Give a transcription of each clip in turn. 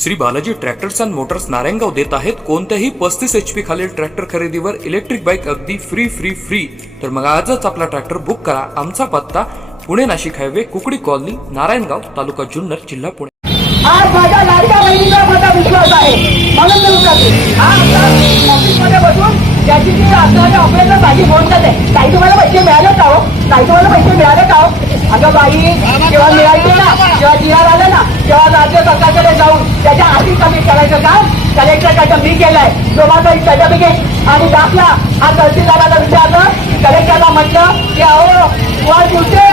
Shri Balaji tractors and motors Narayangaon देत आहेत. कोणत्याही पस्तीस एच पी खालील ट्रॅक्टर खरेदीवर इलेक्ट्रिक बाईक अगदी फ्री फ्री फ्री तर मग आजच आपला ट्रॅक्टर बुक करा. आमचा पत्ता पुणे नाशिक हायवे कुकडी कॉलनी नारायणगाव तालुका जुन्नर जिल्हा पुणे. आज माझ्या लाडक्या बहिणीचा माझा विश्वास आहे. म्हणून मी उतरते आज ऑफिसमध्ये बसून ऑपरेटर फोन करते. काही तुम्हाला पैसे मिळाले का हो? काही तुम्हाला पैसे मिळाले का हो? अगं बाई जेव्हा मिळायचे ना जेव्हा जिरा जेव्हा राज्य सरकारकडे जाऊन त्याच्या आधी कमी करायचं काम कलेक्टरकडे मी केलंय. जोमाचा सर्टिफिकेट आणि दाखला. हा तहसीलदाराला विचारलं कलेक्टरला म्हटलं की अहो वर तुमचे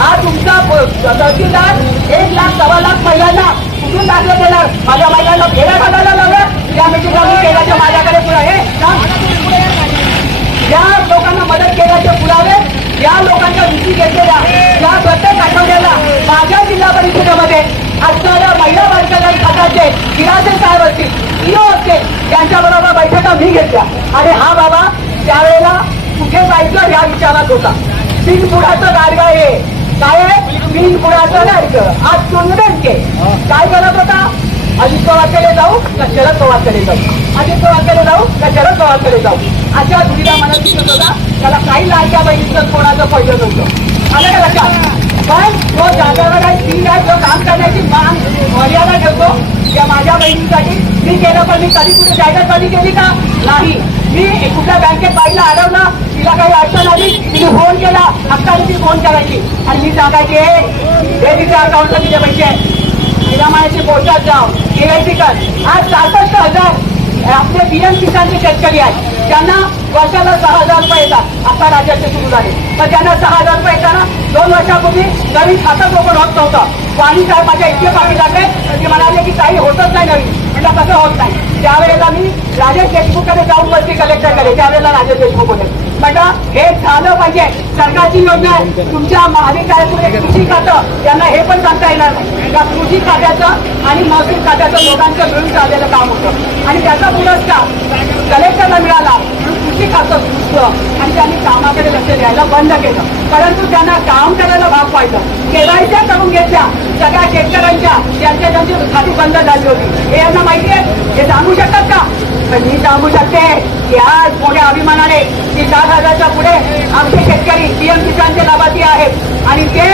हा तुमचा तहसीलदार एक लाख सव्वा लाख महिलांना कुठून दाखलं देणार? माझ्या महिलांना फेऱ्या घालायला लावलं. या मिटिंगला मी केल्याचे माझ्याकडे पुढे हे या लोकांना मदत केल्याचे पुरावे या लोकांच्या विधी घेतलेल्या या प्रत्येक आठवड्याला माझ्या जिल्हा परिषदेमध्ये असणाऱ्या महिला बालकांना खात्याचे गिरासे साहेब असतील इओ असतील यांच्याबरोबर बैठका मी घेतल्या. आणि हा बाबा त्यावेळेला कुठे जायचं या विचारात होता. बिनपुराचं गाडगा आहे. काय आहे बिनपुराचं गाडगं आज चुंदनके काय करत होता? अजित पवारकडे जाऊ का शरद पवारकडे जाऊ? अजित पवारकडे जाऊ का शरद पवारकडे जाऊ? अशा दुविधा मनात दिसत होता. त्याला काही लाडक्या बहिणीचं कोणाचं पहिलं नव्हतं. आलं का लक्षात? पण तो जागावर आहे स्त्री आहे तो काम करण्याची मान मर्यादा ठेवतो या माझ्या बहिणीसाठी मी केलं पण मी कधी कुठे जाहिरात कधी केली का? नाही. मी कुठल्या बँकेत बाईला अडवलं तिला काही अडचण आली तिने फोन केला. हक्काने ती फोन करायची. आणि मी सांगायची "हे, हे तिच्या अकाउंटला तिचे पैसे आहेत. तिला म्हणायचे पोस्टात जाऊ केवायसी कर. आज सहासष्ट हजार आपले पीएम किसानचे शेतकरी आहेत. त्यांना वर्षाला सहा हजार रुपये येतात. आता राज्याचे सुरू झाले. तर त्यांना सहा हजार रुपये येताना दोन वर्षापूर्वी नवीन खातं ओपन होत नव्हतं. पाणी साहेब माझ्या इतके पाणी लागले तर ते म्हणाले की काही होतच नाही नवीन. म्हटलं कसं होत नाही. त्यावेळेला मी राजेश देशमुखकडे जाऊन बसली कलेक्टरकडे त्यावेळेला राजेश देशमुख होते म्हटलं हे झालं पाहिजे. सरकारची योजना आहे. तुमच्या महाविद्यालयापुढे कृषी खातं त्यांना हे पण सांगता येणार नाही. का कृषी खात्याचं आणि महसूल खात्याचं लोकांचं मिळून चाललेलं काम होतं. आणि त्याचा पुरस्कार कलेक्टरला मिळाला. म्हणून खातं. सुचलं आणि त्यांनी कामाकडे लक्ष द्यायला बंद केलं. परंतु त्यांना काम करायला भाग पाहिलं केवायच्या करून घेतल्या. सगळ्या शेतकऱ्यांच्या. त्यांच्या त्यांची खाती बंद झाली होती. हे यांना माहिती आहे? हे सांगू शकतात का? तर मी सांगू शकते की आज मोठ्या अभिमानाने की सात हजारच्या पुढे आमचे शेतकरी पीएम किसानचे लाभार्थी आहेत. आणि ते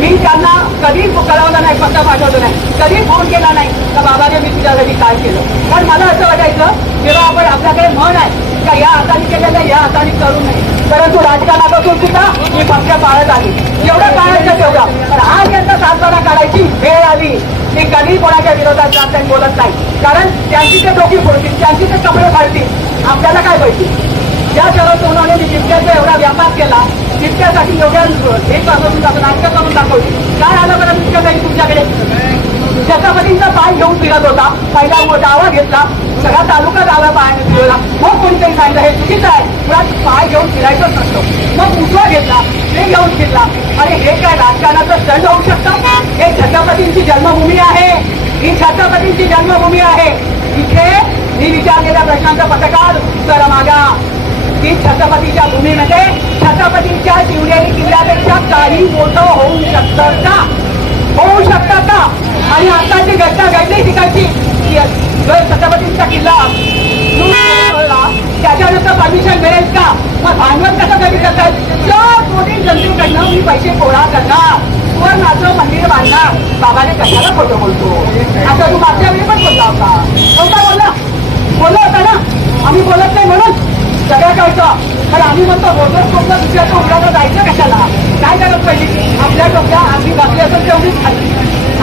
मी त्यांना कधी कळवलं नाही पत्ता पाठवलं नाही. कधी फोन केला नाही. तर बाबाने मी तुझ्यासाठी काय केलं? कारण मला असं वाटायचं जेव्हा आपण आपल्याकडे म्हण आहे का या हाताने केलेलं या हाताने करू नये. परंतु राजकारणापासून सुद्धा मी पक्ष पाळत आली एवढं काढायचं तेवढा पण आज यांचा सातबारा काढायची वेळ आली. मी कधी कोणाच्या विरोधात जात नाही बोलत नाही. कारण त्यांची ते डोकी फोडतील त्यांची ते कपडे फाडतील. आपल्याला काय पाहिजे ज्या शरद सोनवणे मी एवढा व्यापार केला तितक्यासाठी एवढ्या हे करून नाटकं करून दाखवली. काय आलं बरं तितक्या काही तुमच्याकडे? छत्रपतींचा पाय घेऊन फिरत होता. पहिला डावा घेतला. सगळा तालुका डाव्या पायाने फिरवला. मग कोणीतरी सांगितलं हे चुकीचं आहे. मुळात पाय घेऊन फिरायचंच नसतो. मग उजवा घेतला. ते घेऊन फिरला. अरे हे काय राजकारणाचं दंड होऊ शकतं? हे छत्रपतींची जन्मभूमी आहे. ही छत्रपतींची जन्मभूमी आहे. इथे मी विचारलेल्या प्रश्नांचा पथकार उत्तर मागा. की छत्रपतीच्या भूमीमध्ये छत्रपतीच्या शिवनेरी किल्ल्यापेक्षा काही मोठं होऊ शकतं का होऊ शकतं का आणि आता जी घटना घडली छत्रपतींचा किल्ला त्याच्यानंतर परमिशन मिळेल का? मग भांडवल कसं कमी करतात? चार कोणी जनतेकडनं मी पैसे गोळा करणार. सुवर्णाचं मंदिर बांधणार. बाबाने कशाला खोटं बोलतो? आता तू मागच्या वेळी पण बोलला होता. कोणता बोलला? बोलला होता ना? आम्ही बोलत नाही म्हणून. सगळ्या कळतं. पण आम्ही म्हणतो बोलत कोणतं दुसऱ्याच्या उघड्याला जायचं कशाला? काय करत पाहिजे आपल्या डोक्या आम्ही बसली असेल तेवढीच खाली.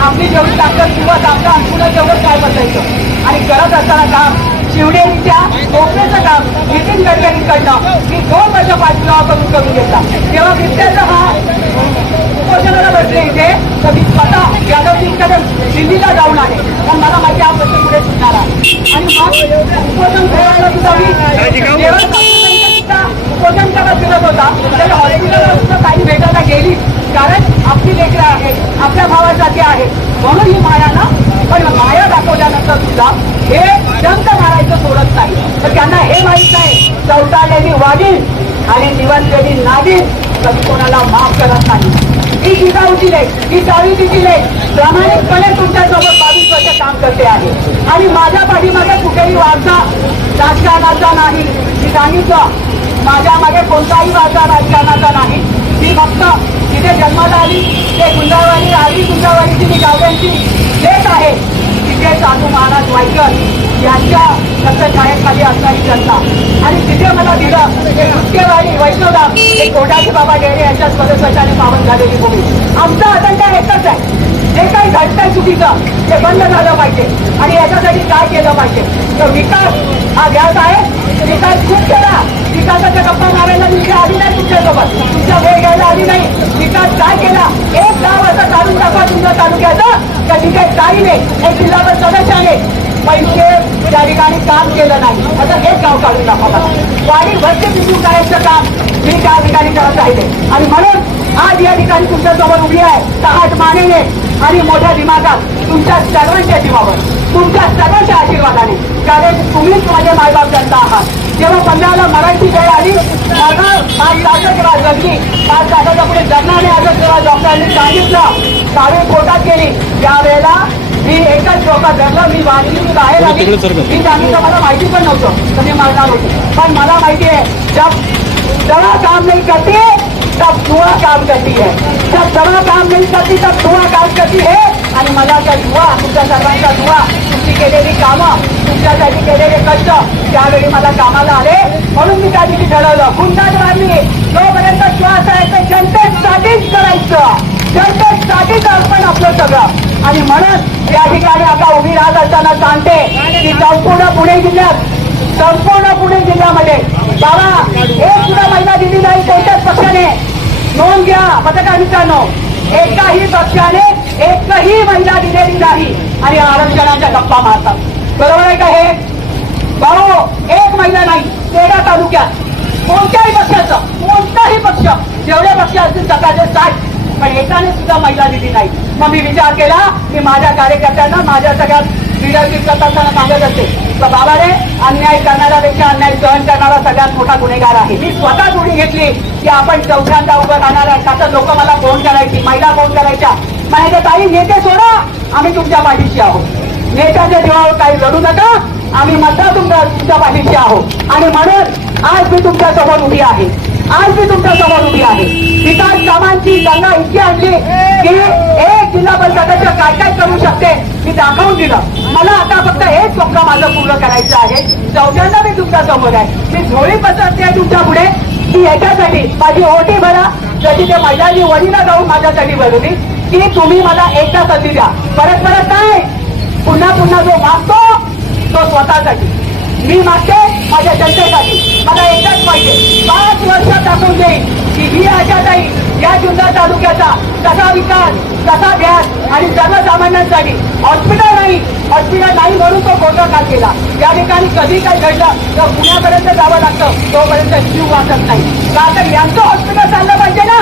आपली जेवढी ताकद किंवा आपल्या अंकुला जेवढं काय बसायचं. आणि करत असताना काम शिवडेरीच्या कोपऱ्याचं काम नितीन गडकरींकडनं मी दोन वर्ष पाठपुरावा करून करून घेतला. तेव्हा बिबट्याचा हा उपोषणाला बसले इथे. तर मी स्वतः यादवजींकडे दिल्लीला जाऊन आले. पण मला माहिती हा प्रश्न पुढे सुटणार आहे. आणि मग उपोषण करायला सुद्धा मी जेव्हा फिरत होता. तर हॉस्पिटलला काही भेटायला गेली. कारण आपली लेकरं आहेत आपल्या भावासाठी आहे. म्हणून ही माया ना पण माया दाखवल्यानंतर सुद्धा हे दंत मारायचं सोडत नाही. तर त्यांना हे माहीत नाही चौटाळलेली वागीन आणि निवडलेली नागीन कधी कोणाला माफ करत नाही. ही जिजाऊची लेख ही सावित्रीची लेख प्रामाणिकपणे तुमच्यासोबत बावीस वर्ष काम करते आहे. आणि माझ्या पाठीमागे कुठेही वारसा राजकारणाचा नाही. मी सांगितलं माझ्या मागे कोणताही माझा राजकारणाचा नाही. मी फक्त तिथे जन्माला आली ते गुंजावाडी आली गुंजावाडीची मी गावड्यांची लेख आहे. तिथे साधू महाराज वायकर यांच्या छायेखाली असणारी जनता. आणि तिथे मला दिलं ते मुख्यवाडी वैष्णवदा ते कोटाजी बाबा डेरे यांच्या स्वतःने पावन झालेली भूमी. आमचा अजंडा एकच आहे? जे काही घडतंय चुकीचं? ते बंद झालं पाहिजे. आणि याच्यासाठी काय केलं पाहिजे? तर विकास हा व्यास आहे. विकास खूप केला. विकासाच्या गप्पा मारायला मी आधी आली नाही तुमच्यासोबत तुमचा वेळ घ्यायला आली नाही विकास काय केला एक गाव असं काढून टाका तुमच्या तालुक्याचं त्या ठिकाणी काही नाही एक जिल्हा सदस्याने पैसे त्या ठिकाणी काम केलं नाही असं हे गाव काढून दाखवा वाडी भरती तिथून करायचं काम मी त्या ठिकाणी करत राहिले आणि म्हणून आज या ठिकाणी तुमच्यासमोर उभी आहे सहाट मानेने आणि मोठ्या दिमागात तुमच्या सर्वांच्या जीवावर तुमच्या सर्वांच्या आशीर्वादाने. कारण तुम्हीच माझे मायबाप जनता आहात. जेव्हा पंधराला मराठी वेळ आली पाच तासात जेव्हा जगली पाच तासाच्या पुढे जगणारे आजच जेव्हा डॉक्टरांनी सांगितलं. काळी पोटात गेली त्यावेळेला मी एकच डोका धरलं मी वाढली मी बाहेर आली. मी सांगितलं मला माहिती पण नव्हतं तर मी मरणार होते पण मला माहिती आहे जब दवा काम नहीं करती तब दुआ काम करती है. जब दवा काम नहीं करती तब दुआ काम करती है. आणि मला त्या दुआ तुमच्या सर्वांचा दुआ तुमची केलेली कामं तुमच्यासाठी केलेले कष्ट त्यावेळी मला कामाला आले. म्हणून मी त्या दिवशी ठरवलं गुंडागरांनी जोपर्यंत श्वास आहे ते जनतेसाठीच करायचं. जनतेसाठीच अर्पण आपलं सगळं. आणि म्हणून या ठिकाणी आता उभी राहत असताना सांगते की संपूर्ण पुणे जिल्ह्यात संपूर्ण पुणे जिल्ह्यामध्ये बाबा एक सुद्धा महिला दिली नाही कोणत्याच पक्षाने. नोंद घ्या पत्रकार मित्रांनो. एकाही पक्षाने एकही महिला दिलेली नाही. आणि आरक्षण गप्पा मारतात. बरोबर आहे का हे? भाऊ एक महिला नाही तेरा तालुक्यात कोणत्याही पक्षाचं कोणताही पक्ष जेवढे पक्ष असतील सकाळचे साठ पण एकाने सुद्धा महिला दिली नाही. मग मी विचार केला की माझ्या कार्यकर्त्यांना माझ्या सगळ्यात लिडरशिप करत असताना सांगत असते तर बाबाने अन्याय करणाऱ्यापेक्षा अन्याय सहन करणारा सगळ्यात मोठा गुन्हेगार आहे. मी स्वतः उडी घेतली की आपण चौघ्यांदा उभं राहणार आहे. आता लोक मला फोन करायची महिला फोन करायच्या. म्हणायचं ताई नेते सोडा आम्ही तुमच्या पाठीशी आहोत. नेत्याच्या जीवावर काही लढू नका. आम्ही मात्र तुमच्या तुमच्या पाठीशी आहोत. आणि म्हणून आज मी तुमच्यासमोर उभी आहे. आज मी तुमच्यासमोर उभी आहे. विकास कामांची गंगा इतकी आणली की एक जिल्हा परिषदेचं काय काय करू शकते मी दाखवून दिलं. मला आता फक्त हेच स्वप्न माझं पूर्ण करायचं आहे. चौथ्यांदा मी तुमच्यासमोर आहे. मी झोळी पसरते तुमच्यापुढे. की याच्यासाठी माझी ओटी भरा. जशी ते महिलांनी वडीला जाऊन माझ्यासाठी भरवली की तुम्ही मला एकदा संधी द्या. परत परत काय? पुन्हा पुन्हा जो मागतो तो स्वतःसाठी. मी मागते माझ्या जनतेसाठी. मला एकदाच पाहिजे पाच वर्ष टाकून देईल की ही आशाताई या जुन्नर तालुक्याचा कसा विकास कसा ध्यास आणि सर्वसामान्यांसाठी हॉस्पिटल नाही हॉस्पिटल नाही म्हणून तो गोंधळ काल केला. या ठिकाणी कधी काही घडलं तर पुण्यापर्यंत जावं लागतं तोपर्यंत जीव वाचत नाही. का तर यांचं हॉस्पिटल चाललं पाहिजे ना?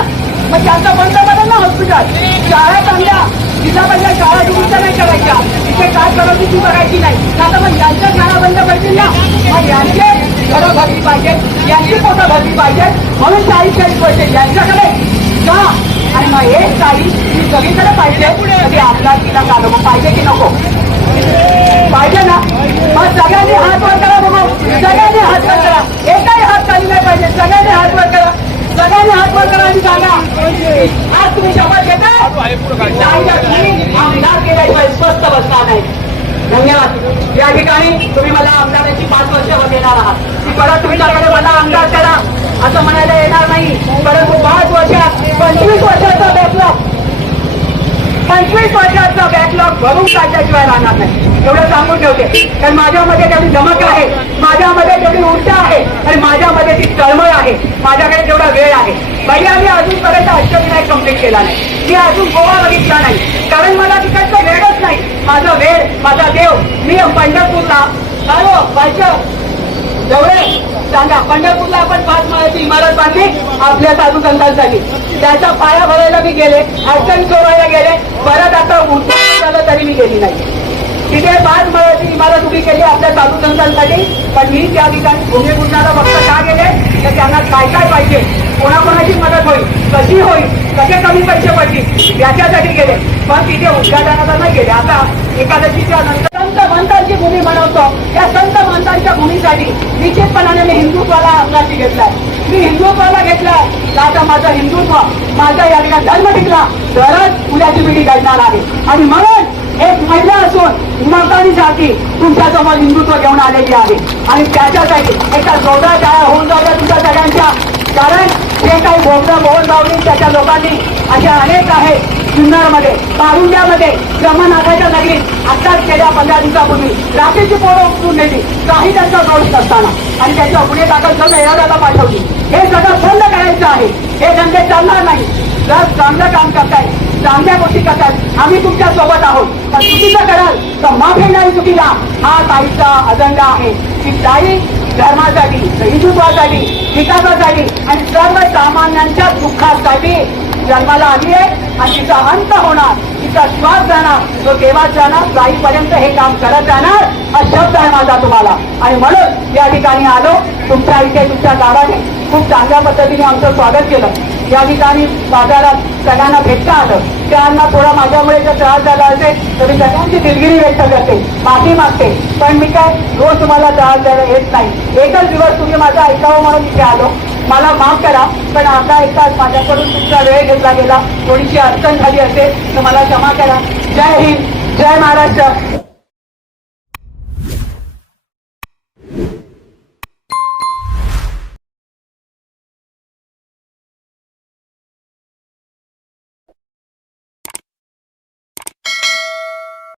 मग त्यांचं बंद करा ना हॉस्पिटल शाळा चांगल्या तिला पहिल्या शाळा दुरुस्त नाही करायच्या. तिथे काय करत ती बघायची नाही. आता मग यांच्या शाळा बंद पडतील ना? मग यांचे घरं भरली पाहिजे यांची पोटं भरली पाहिजे म्हणून चाळीस चाळीस पैसे यांच्याकडे का आणि मग हे चाळीस मी सगळीकडे पाहिजे. कधी आपला तिला का नको पाहिजे की नको? पाहिजे ना? मग सगळ्यांनी हात वर करा बघू. सगळ्यांनी हात वर करा. एकही हात खाली नाही पाहिजे. सगळ्यांनी हात वर करा. सगळ्यांनी हात वर करा आणि सांगा आज तुम्ही शपथ घेता. आमदार स्वस्थ बसणार नाही. धन्यवाद. या ठिकाणी तुम्ही मला आमदाराची पाच वर्ष देणार आहात. की परत तुमच्याकडे मला आमदार करा. असं म्हणायला येणार नाही. परंतु पाच वर्षात पंचवीस वर्षाचा बॅकलॉग पंचवीस वर्षाचा बॅकलॉग भरून काढल्याशिवाय राहणार नाही. एवढं सांगून ठेवते. कारण माझ्यामध्ये तेवढी धमक आहे माझ्यामध्ये तेवढी ऊर्जा आहे आणि माझ्यामध्ये ती तळमळ आहे माझ्याकडे तेवढा वेळ आहे. बाई मी अजूनपर्यंत अष्टविनायक कंप्लीट केला नाही. मी अजून गोवा बघितला नाही. कारण मला तिकडचं वेळच नाही. माझा वेळ माझा देव. मी पंढरपूरला. हॅलो बायचं जवळे सांगा पंढरपूरला आपण पाच माळ्याची इमारत बांधली. आपल्या साधू संतांसाठी. त्याचा पाया भरायला मी गेले. अडचणी सोडवायला गेले. परत आता उठून झालं तरी मी गेली नाही. तिथे पाच माळ्याची इमारत उभी केली आपल्या साधू संतांसाठी. पण मी त्या ठिकाणी भूमिपूजनाला फक्त का गेले? तर त्यांना काय काय पाहिजे? कोणाकोणाची मदत होईल? कशी होईल? कसे कमी पैसे पडतील? याच्यासाठी गेले. पण तिथे उद्घाटनाला नाही गेले. आता एकादशीच्या नंतर संत मंतांची भूमी म्हणवतो या संत मंतांच्या भूमीसाठी निश्चितपणाने मी हिंदुत्वाला अंगाशी घेतलाय. मी हिंदुत्वाला घेतलाय. तर आता माझं हिंदुत्व माझा या ठिकाणी धर्म टिकला. तरच उद्याची पिढी घडणार आहे. आणि म्हणून एक महिला असून मतांसाठी तुमच्यासमोर हिंदुत्व घेऊन आलेली आहे. आणि त्याच्यासाठी एका जोरदार टाळ्या होऊन जाऊया तुमच्या सगळ्यांच्या. कारण जे काही भोगणं मोहन भावनी त्याच्या लोकांनी असे अनेक आहेत जुन्नरमध्ये पारुंड्यामध्ये ब्रह्मनाथाच्या नगरीत आत्ताच गेल्या पंधरा दिवसापूर्वी. रात्रीची पोरं उठून नेली. काही त्यांचा दोष नसताना. आणि त्याच्या पुढे दाखल करून एरादाला पाठवली. हे सगळं बंद करायचं आहे. हे धंदे चालणार नाही. जर चांगलं काम करताय चांगल्या गोष्टी करताय आम्ही तुमच्यासोबत आहोत. पण चुकीचं कराल तर माफी नाही चुकीला. हा ताईचा अजंडा आहे. की ताई धर्मासाठी हिंदुत्वासाठी विकासासाठी आणि सर्वसामान्यांच्या दुःखासाठी जन्माला आली आहे आणि तिचा अंत होणार. तिचा श्वास जाणार. तो देवात जाणार जाईपर्यंत हे काम करत जाणार. हा शब्द आहे माझा तुम्हाला. आणि म्हणून या ठिकाणी आलो. तुमच्या इथे तुमच्या गावाने खूप चांगल्या पद्धतीने आमचं स्वागत केलं. या ठिकाणी बाजारात सगळ्यांना भेटता आलं त्यांना थोडा माझ्यामुळे जर त्रास झाला असेल तर मी सगळ्यांची दिलगिरी व्यक्त करते माफी मागते. पण मी काय रोज तुम्हाला त्रास द्यायला येत नाही. एकच दिवस तुम्ही माझं ऐकावं म्हणून इथे आलो. मला माफ करा पण आता एकदाच माझ्याकडून तुमचा वेळ घेतला गेला. थोडीशी अडचण झाली असेल तर मला क्षमा करा. जय हिंद जय महाराष्ट्र.